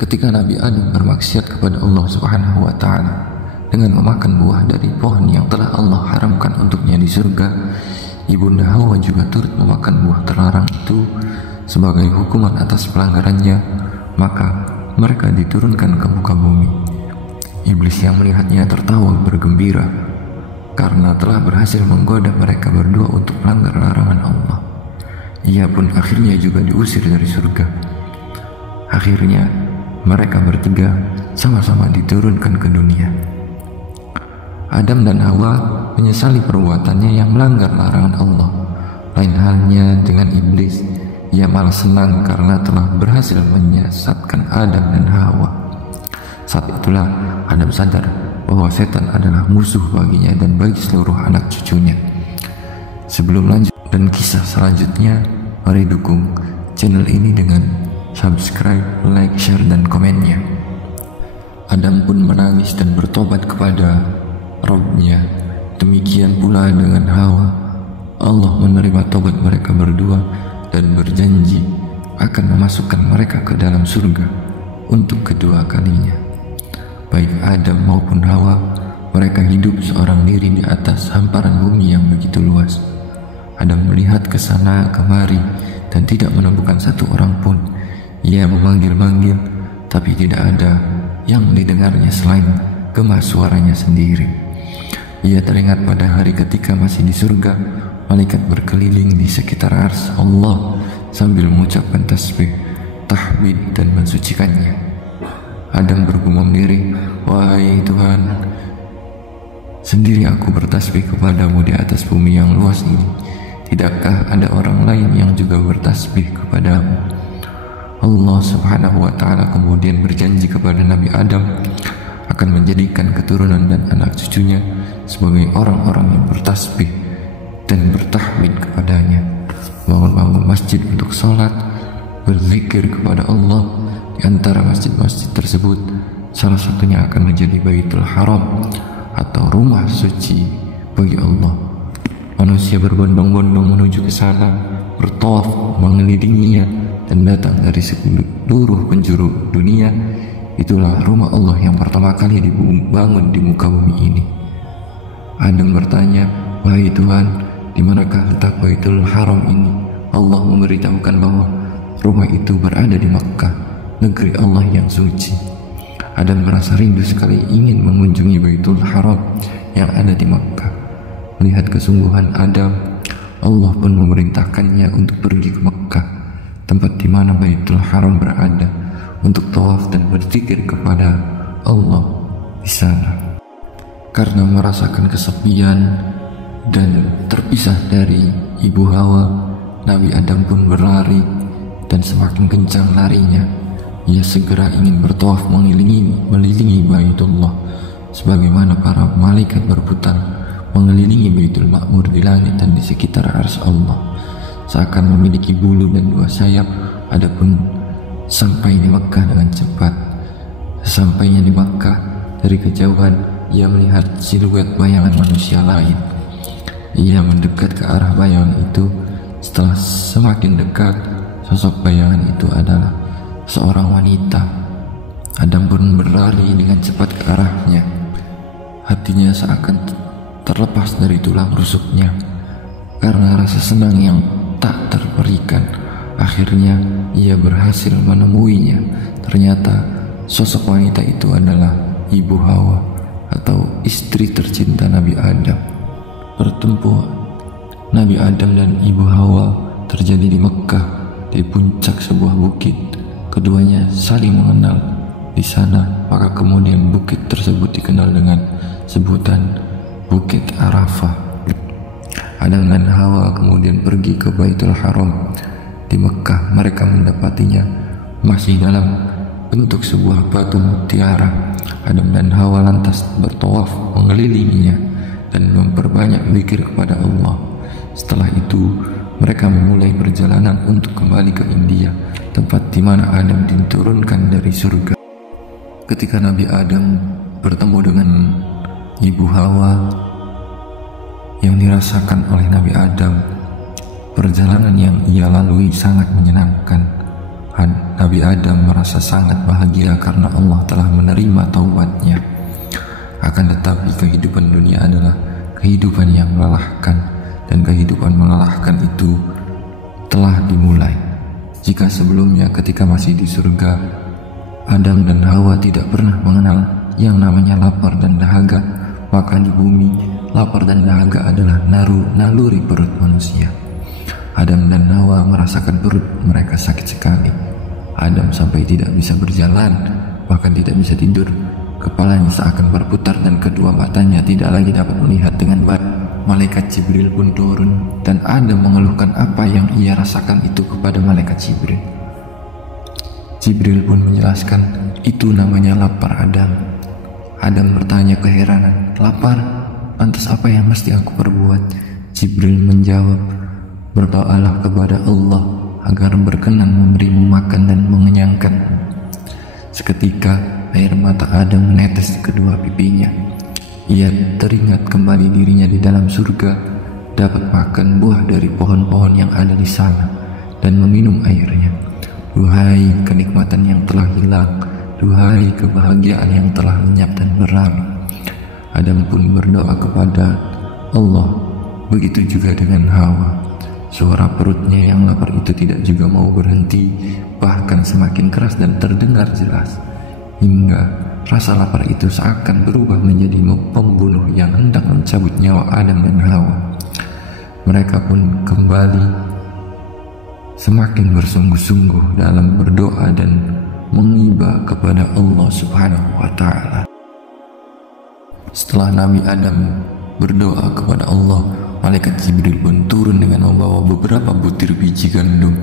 Ketika Nabi Adam bermaksiat kepada Allah Subhanahu wa Ta'ala dengan memakan buah dari pohon yang telah Allah haramkan untuknya di surga, Ibunda Hawa juga turut memakan buah terlarang itu sebagai hukuman atas pelanggarannya. Maka mereka diturunkan ke muka bumi. Iblis yang melihatnya tertawa bergembira karena telah berhasil menggoda mereka berdua untuk melanggar larangan Allah. Ia pun akhirnya juga diusir dari surga. Akhirnya mereka bertiga sama-sama diturunkan ke dunia. Adam dan Hawa menyesali perbuatannya yang melanggar larangan Allah. Lain halnya dengan iblis, ia malah senang karena telah berhasil menyesatkan Adam dan Hawa. Saat itulah Adam sadar bahwa setan adalah musuh baginya dan bagi seluruh anak cucunya. Sebelum lanjut dan kisah selanjutnya, mari dukung channel ini dengan subscribe, like, share, dan komennya. Adam pun menangis dan bertobat kepada Rabb-nya. Demikian pula dengan Hawa. Allah menerima tobat mereka berdua dan berjanji akan memasukkan mereka ke dalam surga untuk kedua kalinya. Baik Adam maupun Hawa, mereka hidup seorang diri di atas hamparan bumi yang begitu luas. Adam melihat ke sana kemari dan tidak menemukan satu orang pun. Ia memanggil-manggil, tapi tidak ada yang didengarnya selain gema suaranya sendiri. Ia teringat pada hari ketika masih di surga, malaikat berkeliling di sekitar ars Allah sambil mengucapkan tasbih, tahmid, dan mensucikannya. Adam bergumam diri, "Wahai Tuhan, sendiri aku bertasbih kepadamu di atas bumi yang luas ini. Tidakkah ada orang lain yang juga bertasbih kepadamu?" Allah Subhanahu wa Ta'ala kemudian berjanji kepada Nabi Adam akan menjadikan keturunan dan anak cucunya sebagai orang-orang yang bertasbih dan bertahmid kepadanya, bangun-bangun masjid untuk sholat, berzikir kepada Allah. Di antara masjid-masjid tersebut, salah satunya akan menjadi Baitul Haram atau rumah suci bagi Allah. Manusia berbondong-bondong menuju ke sana, bertawaf mengelilinginya, dan datang dari seluruh penjuru dunia. Itulah rumah Allah yang pertama kali dibangun di muka bumi ini. Adam bertanya, "Wahai Tuhan, di manakah letak Baitul Haram ini?" Allah memberitahukan bahwa rumah itu berada di Makkah, negeri Allah yang suci. Adam merasa rindu sekali ingin mengunjungi Baitul Haram yang ada di Makkah. Melihat kesungguhan Adam, Allah pun memerintahkannya untuk pergi ke Makkah, tempat di mana Baitul Haram berada, untuk tawaf dan berzikir kepada Allah di sana. Karena merasakan kesepian dan terpisah dari ibu Hawa, Nabi Adam pun berlari dan semakin kencang larinya. Ia segera ingin bertawaf mengelilingi Baitullah sebagaimana para malaikat berputar mengelilingi Baitul Ma'mur di langit dan di sekitar arsy Allah, seakan memiliki bulu dan dua sayap. Adapun sampai di Makkah dengan cepat. Sesampainya di Makkah, dari kejauhan ia melihat siluet bayangan manusia lain. Ia mendekat ke arah bayangan itu. Setelah semakin dekat, sosok bayangan itu adalah seorang wanita. Adam pun berlari dengan cepat ke arahnya. Hatinya seakan terlepas dari tulang rusuknya karena rasa senang yang tak terperikan. Akhirnya ia berhasil menemuinya. Ternyata sosok wanita itu adalah ibu Hawa atau istri tercinta Nabi Adam. Pertemuan Nabi Adam dan ibu Hawa terjadi di Mekkah, di puncak sebuah bukit. Keduanya saling mengenal di sana, maka kemudian bukit tersebut dikenal dengan sebutan Bukit Arafah. Adam dan Hawa kemudian pergi ke Baitul Haram di Mekkah. Mereka mendapatinya masih dalam bentuk sebuah batu mutiara. Adam dan Hawa lantas bertawaf mengelilinginya dan memperbanyak zikir kepada Allah. Setelah itu mereka memulai perjalanan untuk kembali ke India, tempat di mana Adam diturunkan dari surga. Ketika Nabi Adam bertemu dengan ibu Hawa, yang dirasakan oleh Nabi Adam, perjalanan yang ia lalui sangat menyenangkan. Nabi Adam merasa sangat bahagia karena Allah telah menerima taubatnya. Akan tetapi kehidupan dunia adalah kehidupan yang melelahkan, dan kehidupan melelahkan itu telah dimulai. Jika sebelumnya ketika masih di surga, Adam dan Hawa tidak pernah mengenal yang namanya lapar dan dahaga, maka di bumi lapar dan dahaga adalah naluri perut manusia. Adam dan Hawa merasakan perut mereka sakit sekali. Adam sampai tidak bisa berjalan, bahkan tidak bisa tidur. Kepalanya seakan berputar dan kedua matanya tidak lagi dapat melihat dengan baik. Malaikat Jibril pun turun, dan Adam mengeluhkan apa yang ia rasakan itu kepada malaikat Jibril. Jibril pun menjelaskan, itu namanya lapar Adam. Adam bertanya keheranan, lapar? Lantas apa yang mesti aku perbuat? Jibril menjawab, berdoalah kepada Allah agar berkenan memberimu makan dan mengenyangkanmu. Seketika air mata Adam menetes di kedua pipinya. Ia teringat kembali dirinya di dalam surga, dapat makan buah dari pohon-pohon yang ada di sana dan meminum airnya. Duhai kenikmatan yang telah hilang, duhai kebahagiaan yang telah lenyap dan berlalu. Adam pun berdoa kepada Allah, begitu juga dengan Hawa. Suara perutnya yang lapar itu tidak juga mau berhenti, bahkan semakin keras dan terdengar jelas, hingga rasa lapar itu seakan berubah menjadi pembunuh yang hendak mencabut nyawa Adam dan Hawa. Mereka pun kembali semakin bersungguh-sungguh dalam berdoa dan mengiba kepada Allah Subhanahu wa Ta'ala. Setelah Nabi Adam berdoa kepada Allah, malaikat Jibril pun turun dengan membawa beberapa butir biji gandum.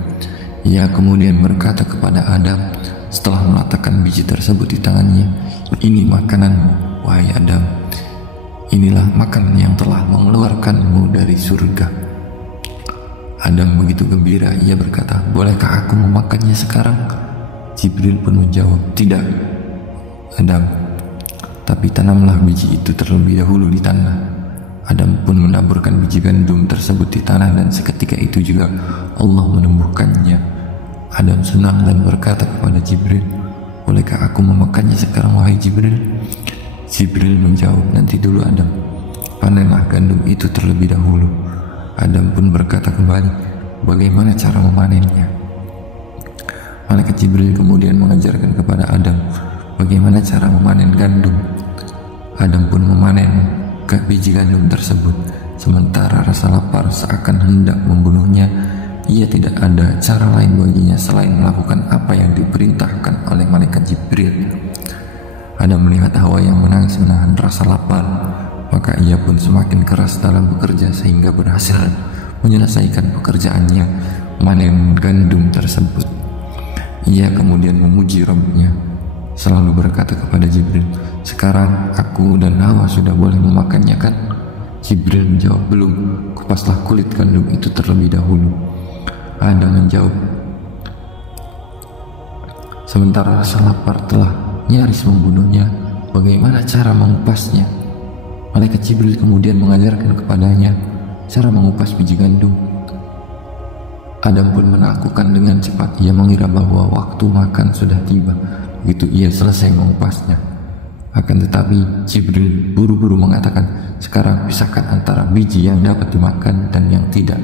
Ia kemudian berkata kepada Adam setelah meletakkan biji tersebut di tangannya, ini makananmu, wahai Adam. Inilah makanan yang telah mengeluarkanmu dari surga. Adam begitu gembira, ia berkata, bolehkah aku memakannya sekarang? Jibril pun menjawab, tidak, Adam, tapi tanamlah biji itu terlebih dahulu di tanah. Adam pun menaburkan biji gandum tersebut di tanah, dan seketika itu juga Allah menumbuhkannya. Adam senang dan berkata kepada Jibril, bolehkah aku memakannya sekarang, wahai Jibril? Jibril menjawab, nanti dulu Adam, panenlah gandum itu terlebih dahulu. Adam pun berkata kembali, bagaimana cara memanennya? Malaikat Jibril kemudian mengajarkan kepada Adam bagaimana cara memanen gandum. Adam pun memanen biji gandum tersebut. Sementara rasa lapar seakan hendak membunuhnya, ia tidak ada cara lain baginya selain melakukan apa yang diperintahkan oleh malaikat Jibril. Adam melihat Hawa yang menangis menahan rasa lapar, maka ia pun semakin keras dalam bekerja sehingga berhasil menyelesaikan pekerjaannya memanen gandum tersebut. Ia kemudian memuji Rabb-nya, selalu berkata kepada Jibril, sekarang aku dan Hawa sudah boleh memakannya kan? Jibril menjawab, belum, kupaslah kulit gandum itu terlebih dahulu. Adam menjawab, sementara rasa lapar telah nyaris membunuhnya, bagaimana cara mengupasnya? Malaikat Jibril kemudian mengajarkan kepadanya cara mengupas biji gandum. Adam pun melakukan dengan cepat. Ia mengira bahwa waktu makan sudah tiba. Begitu ia selesai mengupasnya. Akan tetapi Jibril buru-buru mengatakan, sekarang pisahkan antara biji yang dapat dimakan dan yang tidak.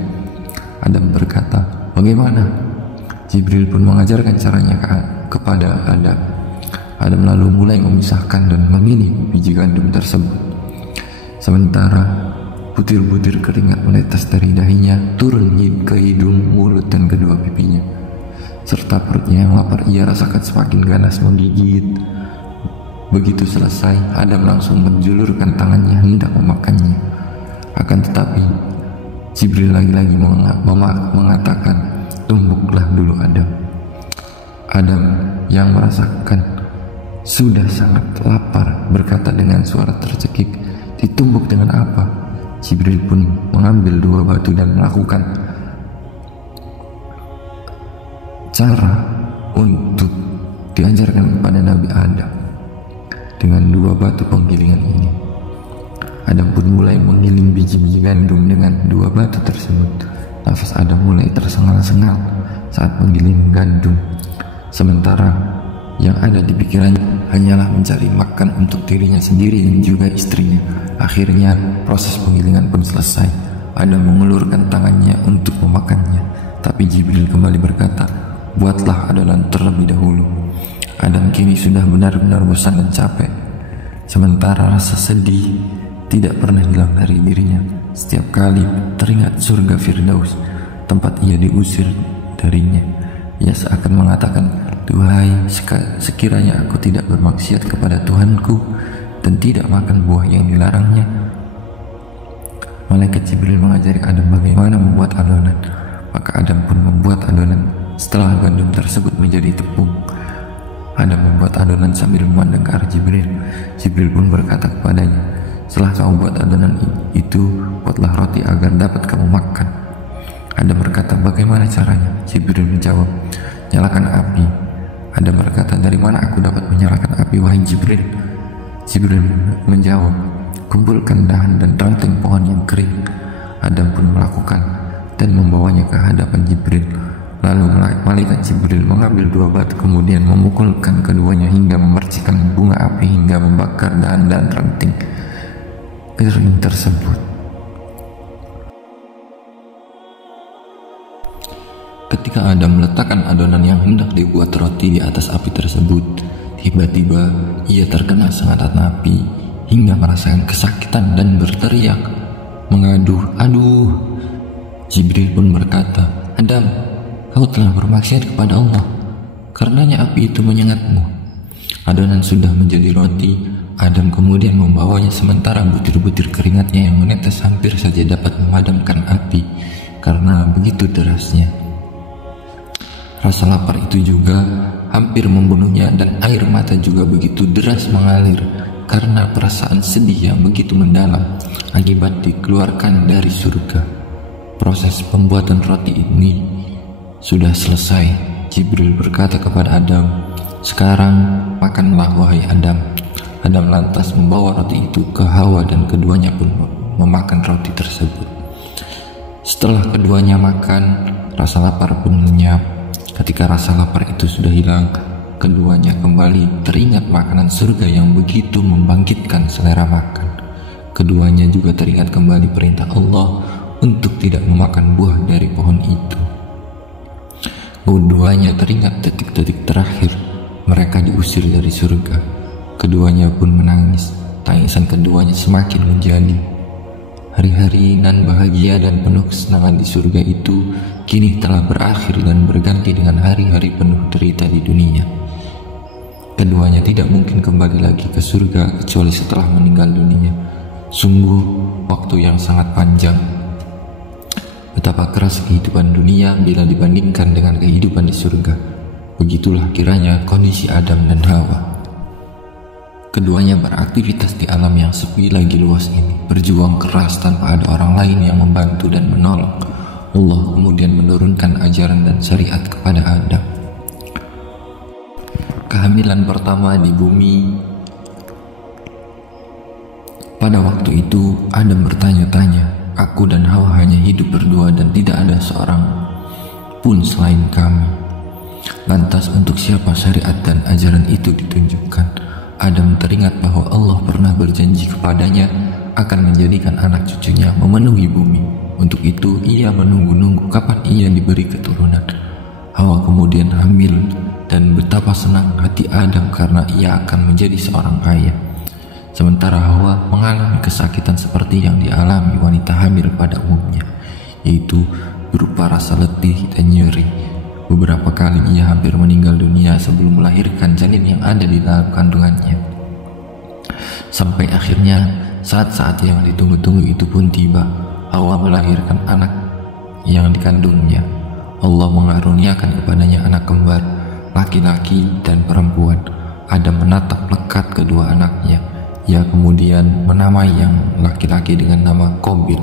Adam berkata, bagaimana? Jibril pun mengajarkan caranya kepada Adam. Adam lalu mulai memisahkan dan memilih biji gandum tersebut. Sementara butir-butir keringat menetes dari dahinya turun ke hidung, mulut, dan kedua pipinya. Serta perutnya yang lapar ia rasakan semakin ganas menggigit. Begitu selesai, Adam langsung menjulurkan tangannya hendak memakannya. Akan tetapi Jibril lagi-lagi mengatakan, tumbuklah dulu Adam. Adam yang merasakan sudah sangat lapar berkata dengan suara tercekik, ditumbuk dengan apa? Jibril pun mengambil 2 batu dan melakukan cara untuk diajarkan kepada Nabi Adam. Dengan 2 batu penggilingan ini, Adam pun mulai menggiling biji-biji gandum dengan 2 batu tersebut. Nafas Adam mulai tersengal-sengal saat menggiling gandum. Sementara yang ada di pikirannya hanyalah mencari makan untuk dirinya sendiri dan juga istrinya. Akhirnya proses penggilingan pun selesai. Adam mengulurkan tangannya untuk memakannya, tapi Jibril kembali berkata, buatlah adonan terlebih dahulu. Adam kini sudah benar-benar bosan dan capek. Sementara rasa sedih tidak pernah hilang dari dirinya. Setiap kali teringat surga Firdaus, tempat ia diusir darinya, ia seakan mengatakan, duhai, sekiranya aku tidak bermaksiat kepada Tuhanku dan tidak makan buah yang dilarangnya. Malaikat Jibril mengajari Adam bagaimana membuat adonan. Maka Adam pun membuat adonan. Setelah gandum tersebut menjadi tepung, Adam membuat adonan sambil memandang ke arah Jibril. Jibril pun berkata kepadanya, setelah kamu buat adonan itu, buatlah roti agar dapat kamu makan. Adam berkata, bagaimana caranya? Jibril menjawab, nyalakan api. Adam berkata, dari mana aku dapat menyalakan api, wahai Jibril? Jibril menjawab, kumpulkan dahan dan ranting pohon yang kering. Adam pun melakukan dan membawanya ke hadapan Jibril. Lalu malaikat Jibril mengambil 2 batu, kemudian memukulkan keduanya hingga memercikan bunga api hingga membakar dahan dan ranting kering tersebut. Ketika Adam meletakkan adonan yang hendak dibuat roti di atas api tersebut, tiba-tiba ia terkena sengatan api hingga merasakan kesakitan dan berteriak, mengaduh, aduh. Jibril pun berkata, Adam, kau telah bermaksiat kepada Allah, karenanya api itu menyengatmu. Adonan sudah menjadi roti. Adam kemudian membawanya, sementara butir-butir keringatnya yang menetes hampir saja dapat memadamkan api karena begitu derasnya. Rasa lapar itu juga hampir membunuhnya dan air mata juga begitu deras mengalir karena perasaan sedih yang begitu mendalam akibat dikeluarkan dari surga. Proses pembuatan roti ini sudah selesai. Jibril berkata kepada Adam, sekarang makanlah wahai Adam. Adam lantas membawa roti itu ke Hawa dan keduanya pun memakan roti tersebut. Setelah keduanya makan, rasa lapar pun lenyap. Ketika rasa lapar itu sudah hilang, keduanya kembali teringat makanan surga yang begitu membangkitkan selera makan. Keduanya juga teringat kembali perintah Allah untuk tidak memakan buah dari pohon itu. Keduanya teringat detik-detik terakhir mereka diusir dari surga. Keduanya pun menangis. Tangisan keduanya semakin menjadi. Hari-hari nan bahagia dan penuh kesenangan di surga itu kini telah berakhir dan berganti dengan hari-hari penuh derita di dunia. Keduanya tidak mungkin kembali lagi ke surga kecuali setelah meninggal dunia. Sungguh waktu yang sangat panjang. Betapa keras kehidupan dunia bila dibandingkan dengan kehidupan di surga. Begitulah kiranya kondisi Adam dan Hawa. Keduanya beraktivitas di alam yang sepi lagi luas ini, berjuang keras tanpa ada orang lain yang membantu dan menolong. Allah kemudian menurunkan ajaran dan syariat kepada Adam. Kehamilan pertama di bumi. Pada waktu itu Adam bertanya-tanya, aku dan Hawa hanya hidup berdua dan tidak ada seorang pun selain kami. Lantas untuk siapa syariat dan ajaran itu ditunjukkan? Adam teringat bahwa Allah pernah berjanji kepadanya akan menjadikan anak cucunya memenuhi bumi. Untuk itu ia menunggu-nunggu kapan ia diberi keturunan. Hawa kemudian hamil dan betapa senang hati Adam karena ia akan menjadi seorang ayah. Sementara Hawa mengalami kesakitan seperti yang dialami wanita hamil pada umumnya, yaitu berupa rasa letih dan nyeri. Beberapa kali ia hampir meninggal dunia sebelum melahirkan janin yang ada di dalam kandungannya. Sampai akhirnya saat-saat yang ditunggu-tunggu itu pun tiba. Hawa melahirkan anak yang dikandungnya. Allah mengaruniakan kepadanya anak kembar, laki-laki dan perempuan. Adam menatap lekat kedua anaknya. Ia kemudian menamai yang laki-laki dengan nama Qabil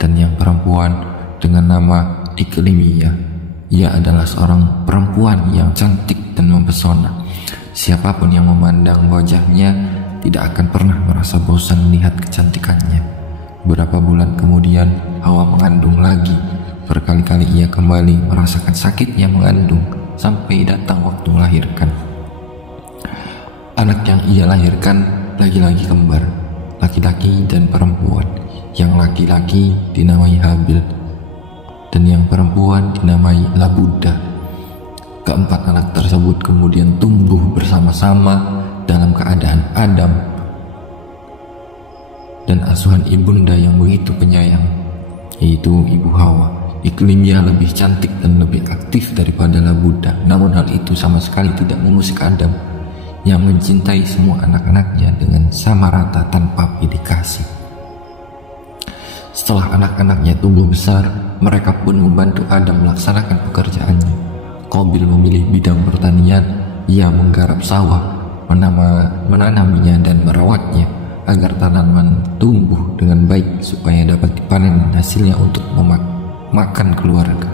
dan yang perempuan dengan nama Iklimiyah. Ia adalah seorang perempuan yang cantik dan mempesona. Siapapun yang memandang wajahnya tidak akan pernah merasa bosan melihat kecantikannya. Beberapa bulan kemudian Hawa mengandung lagi. Berkali-kali ia kembali merasakan sakitnya mengandung. sampai datang waktu melahirkan. Anak yang ia lahirkan laki-laki kembar, laki-laki dan perempuan. Yang laki-laki dinamai Habil dan yang perempuan dinamai Labuda. Keempat anak tersebut kemudian tumbuh bersama-sama dalam keadaan Adam dan asuhan ibunda yang begitu penyayang, yaitu Ibu Hawa. Iklimnya lebih cantik dan lebih aktif daripada Labuda, namun hal itu sama sekali tidak mengusik Adam yang mencintai semua anak-anaknya dengan sama rata tanpa pilih kasih. Setelah anak-anaknya tumbuh besar, mereka pun membantu Adam melaksanakan pekerjaannya. Qabil memilih bidang pertanian. Ia menggarap sawah, menanaminya dan merawatnya agar tanaman tumbuh dengan baik supaya dapat dipanen dan hasilnya untuk makan keluarga.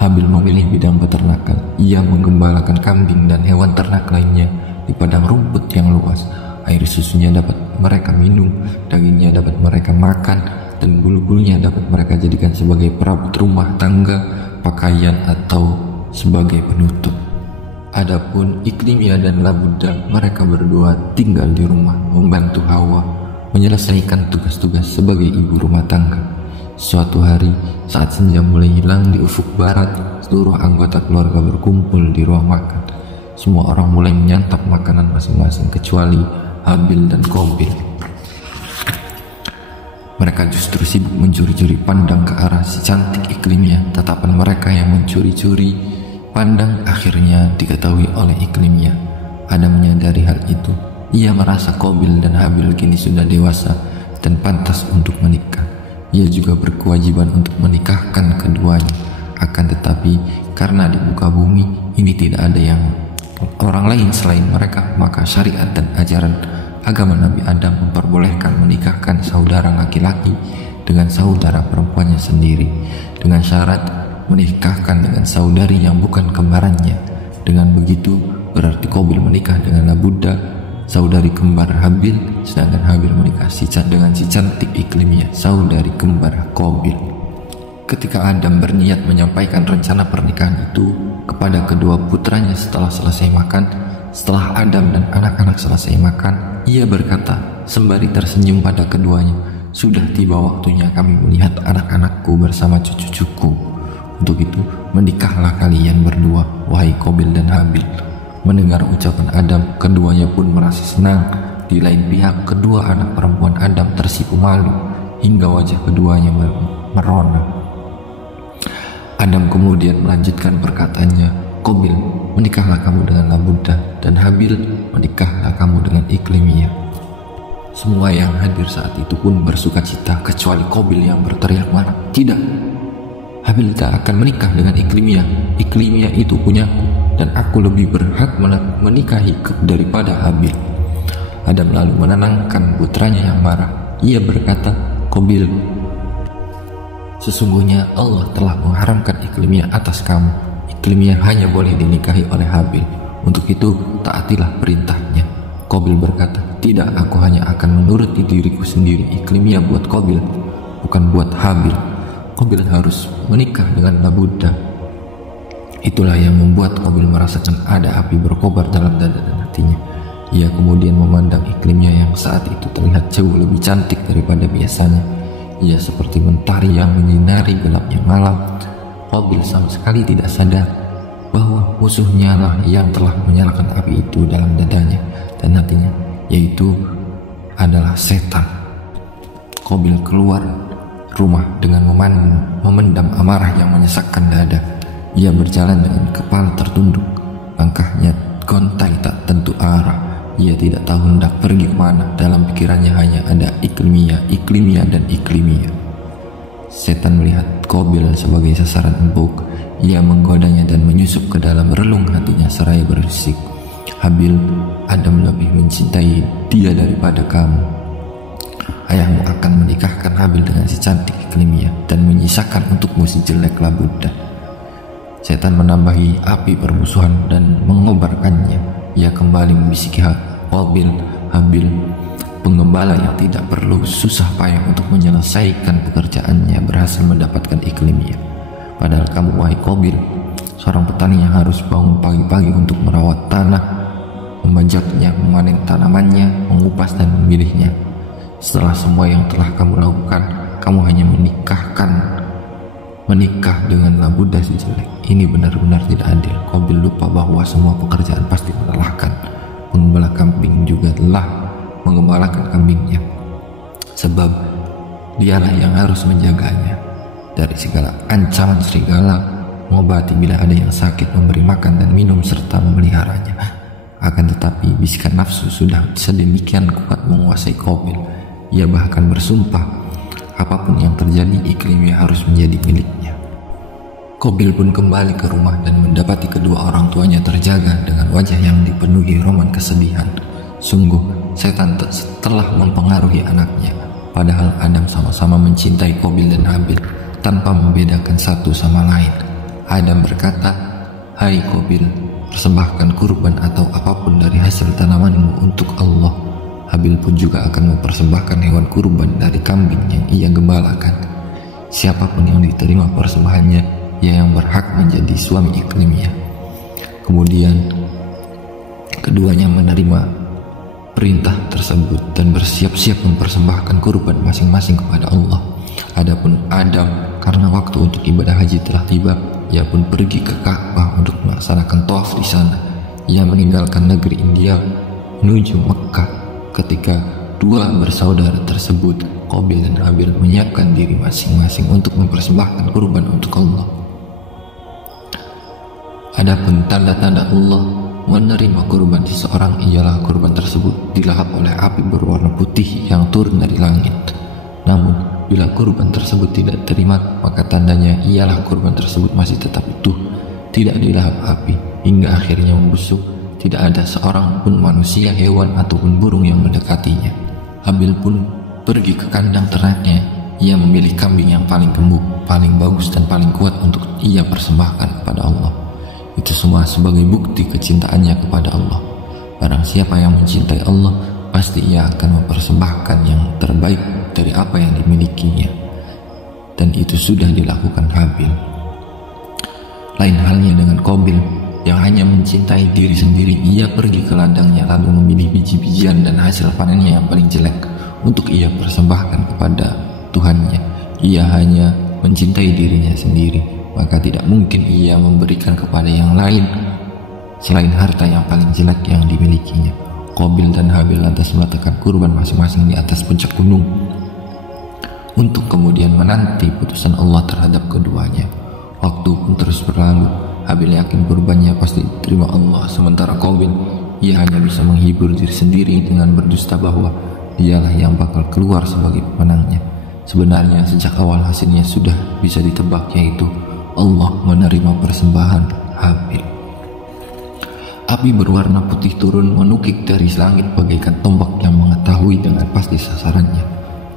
Habil memilih bidang peternakan. Ia menggembalakan kambing dan hewan ternak lainnya di padang rumput yang luas. Air susunya dapat mereka minum, dagingnya dapat mereka makan, dan bulu-bulunya dapat mereka jadikan sebagai perabot rumah tangga, pakaian, atau sebagai penutup. Adapun Iklimia dan Labuda, mereka berdua tinggal di rumah membantu Hawa menyelesaikan tugas-tugas sebagai ibu rumah tangga. Suatu hari, saat senja mulai hilang di ufuk barat, seluruh anggota keluarga berkumpul di ruang makan. Semua orang mulai menyantap makanan masing-masing kecuali Habil dan Qabil. Mereka justru sibuk mencuri-curi pandang ke arah si cantik Iklimia. Tatapan mereka yang mencuri-curi pandang akhirnya diketahui oleh Iklimia. Adam menyadari hal itu. Ia merasa Qabil dan Habil kini sudah dewasa dan pantas untuk menikah. Ia juga berkewajiban untuk menikahkan keduanya. Akan tetapi karena di muka bumi ini tidak ada yang orang lain selain mereka, maka syariat dan ajaran agama Nabi Adam memperbolehkan menikahkan saudara laki-laki dengan saudara perempuannya sendiri, dengan syarat menikahkan dengan saudari yang bukan kembarannya. Dengan begitu berarti Qabil menikah dengan Labuda, saudari kembar Habil, sedangkan Habil menikah dengan si cantik Iklimia, saudari kembar Qabil. Ketika Adam berniat menyampaikan rencana pernikahan itu kepada kedua putranya setelah selesai makan, setelah Adam dan anak-anak selesai makan, ia berkata sembari tersenyum pada keduanya, "Sudah tiba waktunya kami melihat anak-anakku bersama cucu-cucuku. Untuk itu menikahlah kalian berdua, wahai Qabil dan Habil." Mendengar ucapan Adam, keduanya pun merasa senang. Di lain pihak, kedua anak perempuan Adam tersipu malu hingga wajah keduanya merona. Adam kemudian melanjutkan perkataannya, "Qabil, menikahlah kamu dengan Labuda, dan Habil, menikahlah kamu dengan Iklimia." Semua yang hadir saat itu pun bersuka cita kecuali Qabil yang berteriak marah, "Tidak, Habil tak akan menikah dengan Iklimia. Iklimia itu punyaku, dan aku lebih berhak menikahi daripada Habil." Adam lalu menenangkan putranya yang marah. Ia berkata, "Qabil, sesungguhnya Allah telah mengharamkan Iklimia atas kamu. Iklimia hanya boleh dinikahi oleh Habil. Untuk itu taatilah perintahnya." Qabil berkata, "Tidak, aku hanya akan menuruti diriku sendiri. Iklimia buat Qabil, bukan buat Habil. Qabil harus menikah dengan Labuda." Itulah yang membuat Qabil merasakan ada api berkobar dalam dada dan hatinya. Ia kemudian memandang Iklimia yang saat itu terlihat jauh lebih cantik daripada biasanya. Ia seperti mentari yang menyinari gelapnya malam. Qabil sama sekali tidak sadar bahwa musuhnya lah yang telah menyalakan api itu dalam dadanya dan hatinya, yaitu adalah setan. Qabil keluar rumah dengan memendam amarah yang menyesakkan dada. Ia berjalan dengan kepala tertunduk, langkahnya gontai tak tentu arah. Ia tidak tahu hendak pergi kemana. Dalam pikirannya hanya ada Iklimia, Iklimia, dan Iklimia. Setan melihat Qabil sebagai sasaran empuk. Ia menggodanya dan menyusup ke dalam relung hatinya seraya berbisik, "Habil, Adam lebih mencintai dia daripada kamu. Ayahmu akan menikahkan Habil dengan si cantik Iklimia dan menyisakan untukmu si jelek Labuda." Setan menambahi api permusuhan dan mengobarkannya. Ia kembali membisiki Qabil, "Habil, pengembala yang tidak perlu susah payah untuk menyelesaikan pekerjaannya, berhasil mendapatkan Iklimia. Padahal kamu, wahai Qabil, seorang petani yang harus bangun pagi-pagi untuk merawat tanah, membajaknya, memanen tanamannya, mengupas dan memilihnya. Setelah semua yang telah kamu lakukan, kamu hanya menikah dengan lampu dasi jelek. Ini benar-benar tidak adil. Qabil lupa bahwa semua pekerjaan pasti melelahkan. Pengembala kambing juga telah mengembalakan kambingnya, sebab dialah yang harus menjaganya dari segala ancaman serigala, mengobati bila ada yang sakit, memberi makan dan minum, serta memeliharanya. Akan tetapi bisikan nafsu sudah sedemikian kuat menguasai Qabil. Ia bahkan bersumpah, apapun yang terjadi, iklimnya harus menjadi miliknya. Qabil pun kembali ke rumah dan mendapati kedua orang tuanya terjaga dengan wajah yang dipenuhi roman kesedihan. Sungguh, setan telah mempengaruhi anaknya. Padahal Adam sama-sama mencintai Qabil dan Habil tanpa membedakan satu sama lain. Adam berkata, "Hai Qabil, persembahkan kurban atau apapun dari hasil tanamanmu untuk Allah." Habil pun juga akan mempersembahkan hewan kurban dari kambing yang ia gembalakan. Siapapun yang diterima persembahannya, ia yang berhak menjadi suami iklimnya. Kemudian keduanya menerima perintah tersebut dan bersiap-siap mempersembahkan kurban masing-masing kepada Allah. Adapun Adam, karena waktu untuk ibadah haji telah tiba, ia pun pergi ke Ka'bah untuk melaksanakan tawaf di sana. Ia meninggalkan negeri India menuju Mekkah. Ketika dua bersaudara tersebut, Qabil dan Habil, menyiapkan diri masing-masing untuk mempersembahkan kurban untuk Allah. Adapun tanda-tanda Allah menerima kurban seseorang ialah kurban tersebut dilahap oleh api berwarna putih yang turun dari langit. Namun bila kurban tersebut tidak terima, maka tandanya ialah kurban tersebut masih tetap utuh, tidak dilahap api hingga akhirnya membusuk. Tidak ada seorang pun manusia, hewan ataupun burung yang mendekatinya. Habil pun pergi ke kandang ternaknya. Ia memilih kambing yang paling gemuk, paling bagus dan paling kuat untuk ia persembahkan kepada Allah. Itu semua sebagai bukti kecintaannya kepada Allah. Barang siapa yang mencintai Allah, pasti ia akan mempersembahkan yang terbaik dari apa yang dimilikinya. Dan itu sudah dilakukan Habil. Lain halnya dengan Qabil yang hanya mencintai diri sendiri. Ia pergi ke ladangnya lalu memilih biji-bijian dan hasil panennya yang paling jelek untuk ia persembahkan kepada Tuhannya. Ia hanya mencintai dirinya sendiri, maka tidak mungkin ia memberikan kepada yang lain selain harta yang paling jelek yang dimilikinya. Qabil dan Habil lantas meletakkan kurban masing-masing di atas puncak gunung untuk kemudian menanti putusan Allah terhadap keduanya. Waktu pun terus berlalu. Habil yakin kurbannya pasti diterima Allah, sementara Qabil, ia hanya bisa menghibur diri sendiri dengan berdusta bahwa dialah yang bakal keluar sebagai pemenangnya. Sebenarnya sejak awal hasilnya sudah bisa ditebak, yaitu Allah menerima persembahan Habil. Api berwarna putih turun menukik dari langit bagaikan tombak yang mengetahui dengan pasti sasarannya.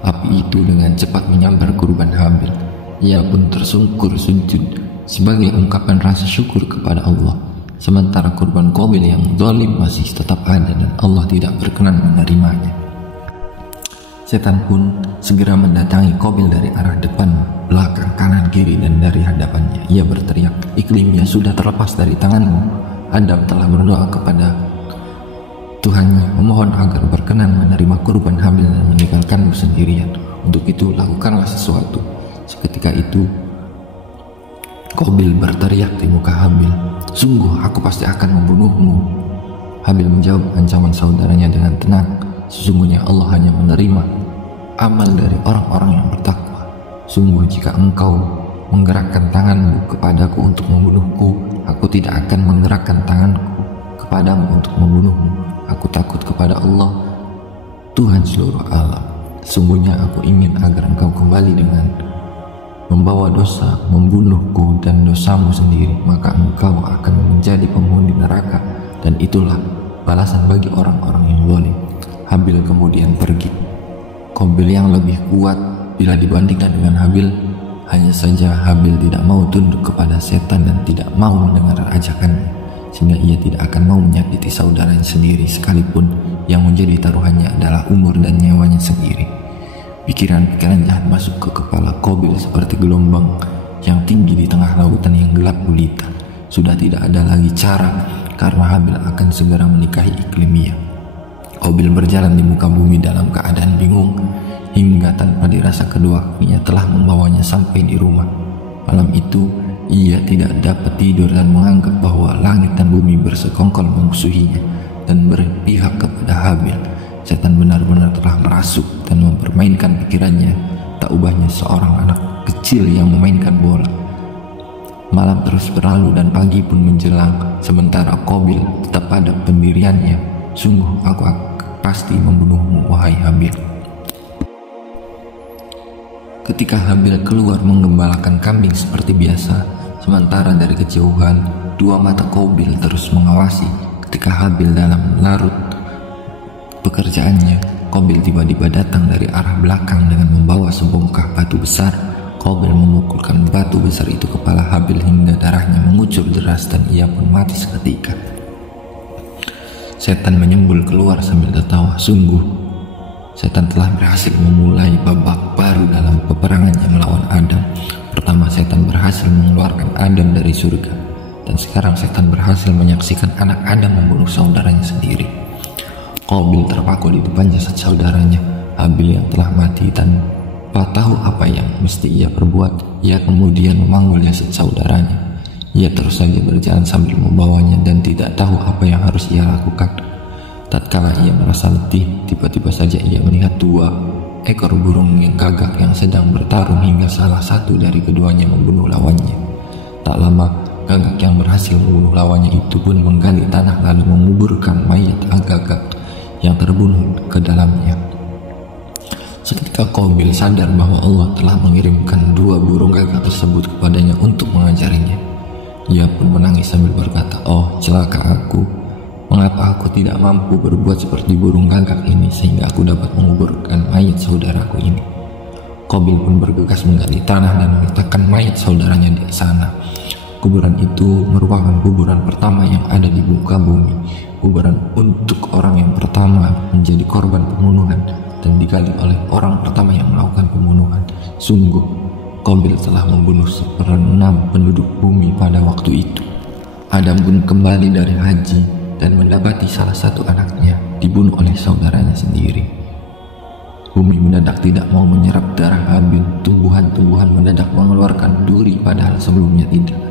Api itu dengan cepat menyambar kurban Habil. Ia pun tersungkur sujud sebagai ungkapan rasa syukur kepada Allah. Sementara kurban Qabil yang zalim masih tetap ada dan Allah tidak berkenan menerimanya. Setan pun segera mendatangi Qabil dari arah depan, belakang, kanan, kiri dan dari hadapannya. Ia berteriak, "Iklimnya sudah terlepas dari tanganmu." Adam telah berdoa kepada Tuhannya, memohon agar berkenan menerima kurban Habil dan meninggalkanmu sendirian. Untuk itu lakukanlah sesuatu. Seketika itu Qabil berteriak di muka Habil, "Sungguh aku pasti akan membunuhmu." Habil menjawab ancaman saudaranya dengan tenang, "Sesungguhnya Allah hanya menerima amal dari orang-orang yang bertakwa. Sungguh jika engkau menggerakkan tanganmu kepadaku untuk membunuhku, aku tidak akan menggerakkan tanganku kepadamu untuk membunuhmu. Aku takut kepada Allah, Tuhan seluruh alam. Sungguhnya aku ingin agar engkau kembali dengan membawa dosa, membunuhku dan dosamu sendiri, maka engkau akan menjadi penghuni neraka, dan itulah balasan bagi orang-orang yang zalim." Habil kemudian pergi. Qabil yang lebih kuat bila dibandingkan dengan Habil. Hanya saja Habil tidak mau tunduk kepada setan dan tidak mau mendengar ajakannya, sehingga ia tidak akan mau menyakiti saudaranya sendiri sekalipun yang menjadi taruhannya adalah umur dan nyawanya sendiri. Pikiran-pikiran jahat masuk ke kepala Qabil seperti gelombang yang tinggi di tengah lautan yang gelap gulita. Sudah tidak ada lagi cara karena Habil akan segera menikahi Iklimiyah. Qabil berjalan di muka bumi dalam keadaan bingung hingga tanpa dirasa kedua kakinya telah membawanya sampai di rumah. Malam itu ia tidak dapat tidur dan menganggap bahwa langit dan bumi bersekongkol memusuhinya dan berpihak kepada Habil. Setan benar-benar telah merasuk dan mempermainkan pikirannya, tak ubahnya seorang anak kecil yang memainkan bola. Malam terus berlalu dan pagi pun menjelang, sementara Qabil tetap pada pendiriannya. Sungguh aku pasti membunuhmu, wahai Habil. Ketika Habil keluar menggembalakan kambing seperti biasa, sementara dari kejauhan dua mata Qabil terus mengawasi. Ketika Habil dalam larut pekerjaannya, Qabil tiba-tiba datang dari arah belakang dengan membawa sebongkah batu besar. Qabil memukulkan batu besar itu kepala Habil hingga darahnya mengucur deras dan ia pun mati seketika. Setan menyembul keluar sambil tertawa. Sungguh, setan telah berhasil memulai babak baru dalam peperangannya melawan Adam. Pertama, setan berhasil mengeluarkan Adam dari surga, dan sekarang setan berhasil menyaksikan anak Adam membunuh saudaranya sendiri. Qabil terpaku di depan jasad saudaranya Habil yang telah mati tanpa tahu apa yang mesti ia perbuat. Ia kemudian memanggul jasad saudaranya. Ia terus saja berjalan sambil membawanya dan tidak tahu apa yang harus ia lakukan. Tatkala ia merasa letih, tiba-tiba saja ia melihat dua ekor burung yang gagak yang sedang bertarung hingga salah satu dari keduanya membunuh lawannya. Tak lama, gagak yang berhasil membunuh lawannya itu pun menggali tanah lalu menguburkan mayat gagak yang terbunuh ke dalamnya. Seketika Qabil sadar bahwa Allah telah mengirimkan dua burung gagak tersebut kepadanya untuk mengajarinya. Ia pun menangis sambil berkata, "Oh, celaka aku. Mengapa aku tidak mampu berbuat seperti burung gagak ini sehingga aku dapat menguburkan mayat saudaraku ini?" Qabil pun bergegas menggali tanah dan meletakkan mayat saudaranya di sana. Kuburan itu merupakan kuburan pertama yang ada di muka bumi. Kuburan untuk orang yang pertama menjadi korban pembunuhan dan digali oleh orang pertama yang melakukan pembunuhan. Sungguh, Qabil telah membunuh 1/6 penduduk bumi pada waktu itu. Adam pun kembali dari haji dan mendapati salah satu anaknya dibunuh oleh saudaranya sendiri. Bumi mendadak tidak mau menyerap darah Habil. Tumbuhan-tumbuhan mendadak mengeluarkan duri padahal sebelumnya tidak.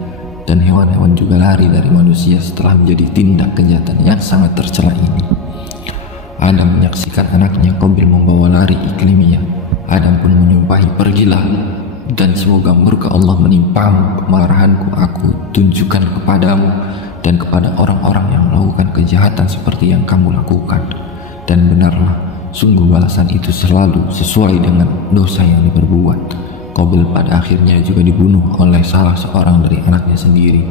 Dan hewan-hewan juga lari dari manusia setelah menjadi tindak kejahatan yang sangat tercela ini. Adam menyaksikan anaknya Qabil membawa lari Iklimiyah. Adam pun menyumpahi, "Pergilah, dan semoga murka Allah menimpamu. Kemarahanku aku tunjukkan kepadamu dan kepada orang-orang yang melakukan kejahatan seperti yang kamu lakukan. Dan benarlah, sungguh balasan itu selalu sesuai dengan dosa yang diperbuat." Qabil pada akhirnya juga dibunuh oleh salah seorang dari anaknya sendiri.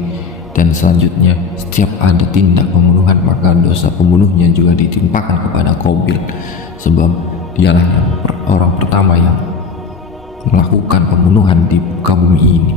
Dan selanjutnya, setiap ada tindak pembunuhan maka dosa pembunuhnya juga ditimpakan kepada Qabil, sebab dialah yang orang pertama yang melakukan pembunuhan di muka bumi ini.